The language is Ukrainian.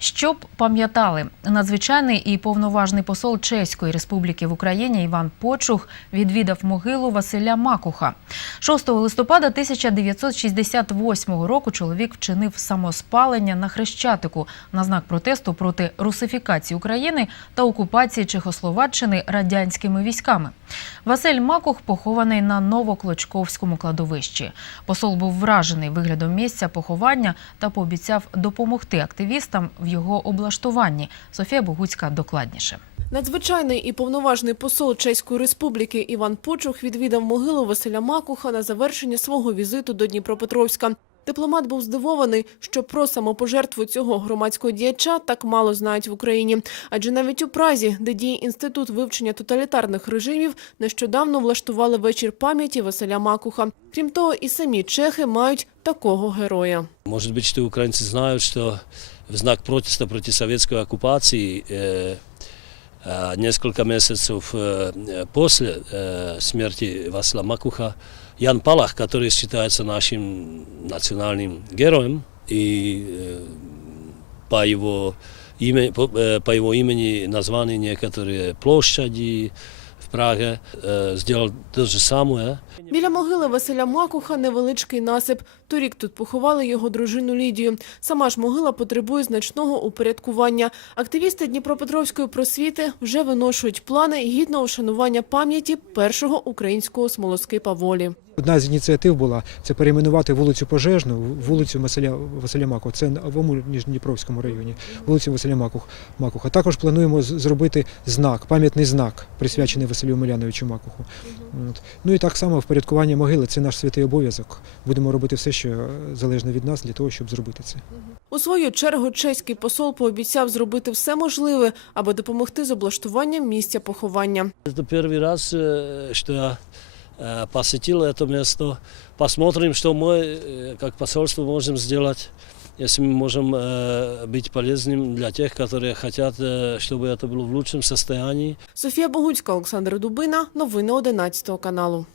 Щоб пам'ятали, надзвичайний і повноважний посол Чеської республіки в Україні Іван Почух відвідав могилу Василя Макуха. 6 листопада 1968 року чоловік вчинив самоспалення на Хрещатику на знак протесту проти русифікації України та окупації Чехословаччини радянськими військами. Василь Макух похований на Новоклочковському кладовищі. Посол був вражений виглядом місця поховання та пообіцяв допомогти активістам в його облаштуванні. Софія Богуцька докладніше. Надзвичайний і повноважний посол Чеської республіки Іван Почух відвідав могилу Василя Макуха на завершення свого візиту до Дніпропетровська. Дипломат був здивований, що про самопожертву цього громадського діяча так мало знають в Україні. Адже навіть у Празі, де діє інститут вивчення тоталітарних режимів, нещодавно влаштували вечір пам'яті Василя Макуха. Крім того, і самі чехи мають такого героя. Может быть, что украинцы знают, что в знак протеста против советской оккупации э, э, несколько месяцев э, после э, смерти Васила Макуха Ян Палах, который считается нашим национальным героем, и э, по его, имя, по, э, по его имени названы некоторые площади в Праге, э, сделал то же. Біля могили Василя Макуха невеличкий насип. Торік тут поховали його дружину Лідію. Сама ж могила потребує значного упорядкування. Активісти Дніпропетровської просвіти вже виношують плани гідного вшанування пам'яті першого українського смолоскипа волі. Одна з ініціатив була це перейменувати вулицю Пожежну, в вулицю Василя, Василя Макуха. Це в Ому Дніпровському районі, вулицю Василя Макух, Макуха. Також плануємо з- зробити знак, пам'ятний знак, присвячений Василю Омеляновичу Макуху. От. Ну і так само впорядкування могили це наш святий обов'язок. Будемо робити все, що е, залежно від нас, для того, щоб зробити це. У свою чергу чеський посол пообіцяв зробити все можливе, аби допомогти з облаштуванням місця поховання. Это первый раз, э, что я э, посетил это место. Посмотрим, что мы, э, как посольство, можем сделать, если мы можем э, быть полезным для тех, которые хотят, э, чтобы это было в лучшем состоянии. Софія Богуцька, Олександр Дубина. Новини 11 каналу.